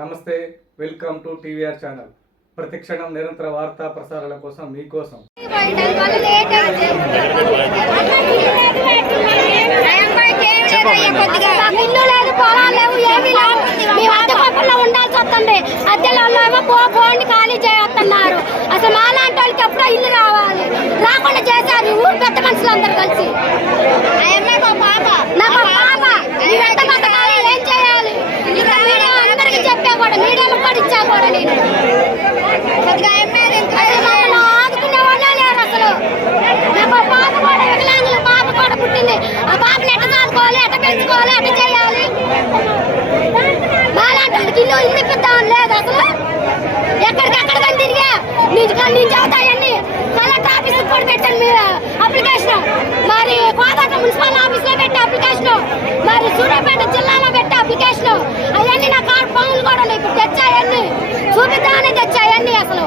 నమస్తే, welcome to TVR channel. ప్రతిక్షణం నిరంతర వార్తా ప్రసారాల కోసం మీకోసం. ఖాళీ చేస్తున్నారు. అసలు మాలాంటి వాళ్ళకి ఎప్పుడో ఇల్లు రావాలి, రాకుండా చేశారు ఊరు పెద్ద మనుషులందరూ కలిసి. ఏం చేయాలి? అందరికి చెప్పా కూడా, మీడియాలో కూడా ఇచ్చా కూడా. నేను ఆదుకునే వాళ్ళే లేరు అసలు. నాకు పాప కూడా వికలాంగుల పాప కూడా పుట్టింది. ఆ పాపని ఎట్ట చదువుకోవాలి, ఎట్ట పెంచుకోవాలి, ఎట్ట చేయాలి? మాలాంటి వాళ్ళకి ఇల్లు ఇప్పిద్దామని లేదు అసలు. ఎక్కడికెక్కడ తిరిగా నుంచి అవుతాయన్నీ. కలెక్టర్ ఆఫీస్ కూడా పెట్టాను మీరు అప్లికేషన్, మరి కోదాట మున్సిపల్ ఆఫీస్ లో పెట్టి అప్లికేషన్, మరి సూర్యాపేట జిల్లాలో పెట్టి అప్లికేషన్. అవన్నీ నా కార్డు పనులు కూడా ఇప్పుడు తెచ్చాయన్నీ చూపిద్దామని తెచ్చాయన్నీ. అసలు